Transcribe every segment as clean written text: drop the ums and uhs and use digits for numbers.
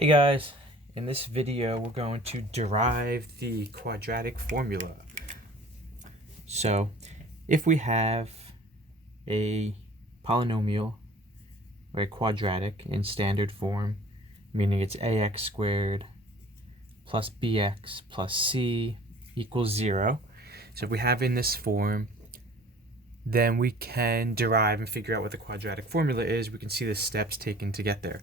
Hey guys, in this video we're going to derive the quadratic formula. So if we have a polynomial or a quadratic in standard form, meaning it's ax squared plus bx plus c equals 0. So if we have in this form, then we can derive and figure out what the quadratic formula is. We can see the steps taken to get there.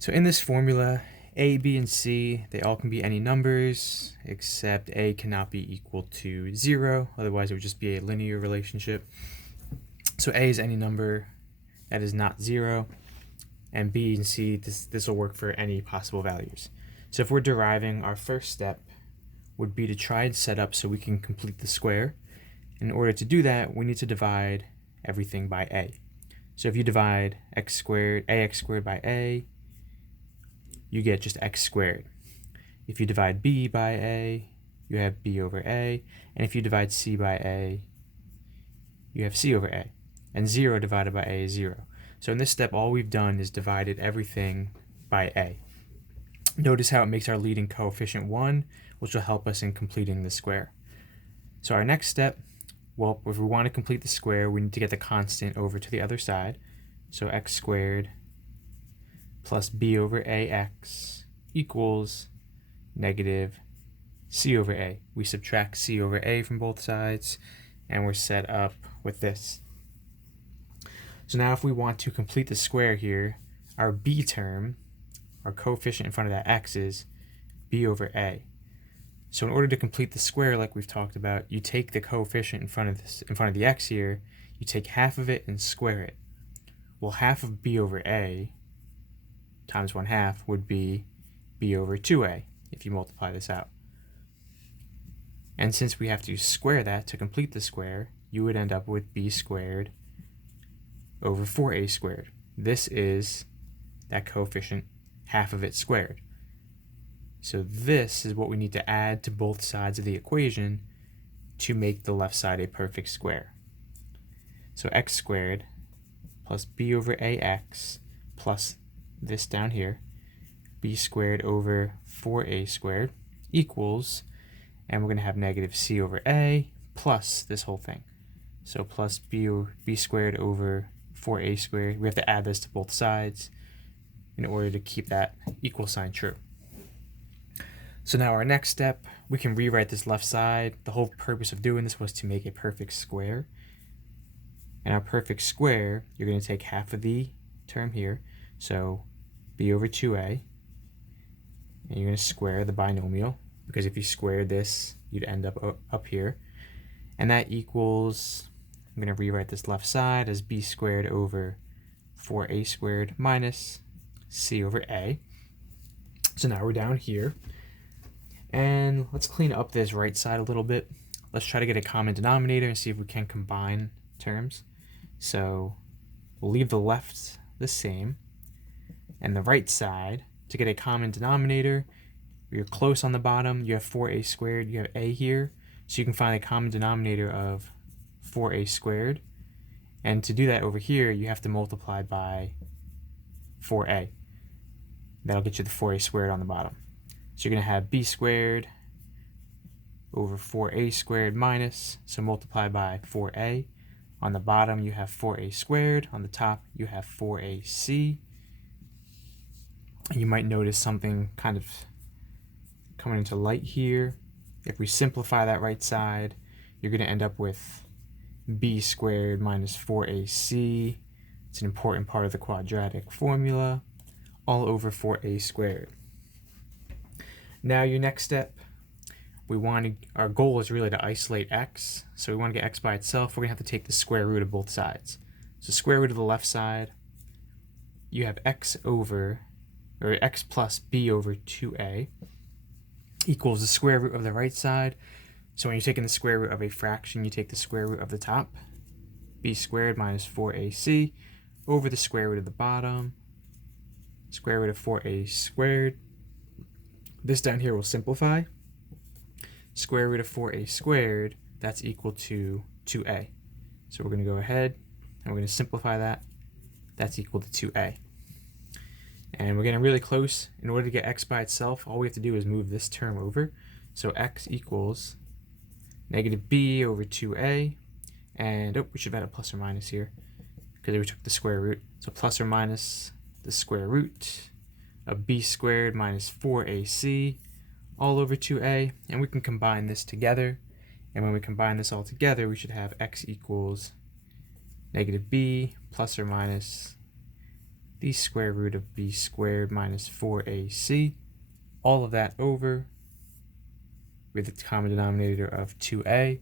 So in this formula, a, b, and c, they all can be any numbers, except a cannot be equal to 0, otherwise it would just be a linear relationship. So a is any number that is not 0, and b and c, this will work for any possible values. So if we're deriving, our first step would be to try and set up so we can complete the square. In order to do that, we need to divide everything by a. So if you divide ax squared by a, you get just x squared. If you divide b by a, you have b over a. And if you divide c by a, you have c over a. And 0 divided by a is 0. So in this step, all we've done is divided everything by a. Notice how it makes our leading coefficient 1, which will help us in completing the square. So our next step, well, if we want to complete the square, we need to get the constant over to the other side. So x squared plus b over ax equals negative c over a. We subtract c over a from both sides, and we're set up with this. So now if we want to complete the square here, our b term, our coefficient in front of that x, is b over a. So in order to complete the square, like we've talked about, you take the coefficient in front of the x here, you take half of it and square it. Well, half of b over a times 1/2 would be b over 2a if you multiply this out. And since we have to square that to complete the square, you would end up with b squared over 4a squared. This is that coefficient, half of it squared. So this is what we need to add to both sides of the equation to make the left side a perfect square. So x squared plus b over ax plus this down here, b squared over 4a squared equals, and we're going to have negative c over a plus this whole thing. So plus b squared over 4a squared. We have to add this to both sides in order to keep that equal sign true. So now our next step, we can rewrite this left side. The whole purpose of doing this was to make a perfect square. And our perfect square, you're going to take half of the term here, so b over 2a, and you're going to square the binomial, because if you squared this, you'd end up here. And that equals, I'm going to rewrite this left side as b squared over 4a squared minus c over a. So now we're down here. And let's clean up this right side a little bit. Let's try to get a common denominator and see if we can combine terms. So we'll leave the left the same, and the right side, to get a common denominator, you're close on the bottom, you have 4a squared, you have a here, so you can find a common denominator of 4a squared. And to do that over here, you have to multiply by 4a. That'll get you the 4a squared on the bottom. So you're going to have b squared over 4a squared minus, so multiply by 4a. On the bottom, you have 4a squared. On the top, you have 4ac. And you might notice something kind of coming into light here. If we simplify that right side, you're going to end up with b squared minus 4ac. It's an important part of the quadratic formula, all over 4a squared. Now your next step, our goal is really to isolate x. So we want to get x by itself. We're going to have to take the square root of both sides. So square root of the left side, you have x plus b over 2a equals the square root of the right side. So when you're taking the square root of a fraction, you take the square root of the top, b squared minus 4ac over the square root of the bottom, square root of 4a squared. This down here will simplify. Square root of 4a squared, that's equal to 2a. So we're going to go ahead and we're going to simplify that. That's equal to 2a. And we're getting really close. In order to get x by itself, all we have to do is move this term over. So x equals negative b over 2a. And we should have had a plus or minus here because we took the square root. So plus or minus the square root of b squared minus 4ac all over 2a. And we can combine this together. And when we combine this all together, we should have x equals negative b plus or minus the square root of b squared minus 4ac, all of that over with the common denominator of 2a,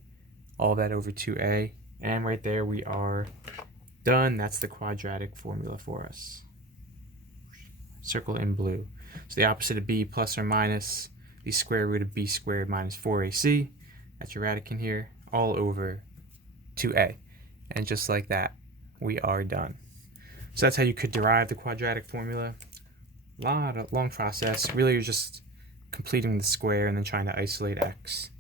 all of that over 2a, and right there we are done. That's the quadratic formula for us. Circle in blue. So the opposite of b plus or minus the square root of b squared minus 4ac, that's your radican here, all over 2a. And just like that, we are done. So that's how you could derive the quadratic formula. Long process. Really, you're just completing the square and then trying to isolate x.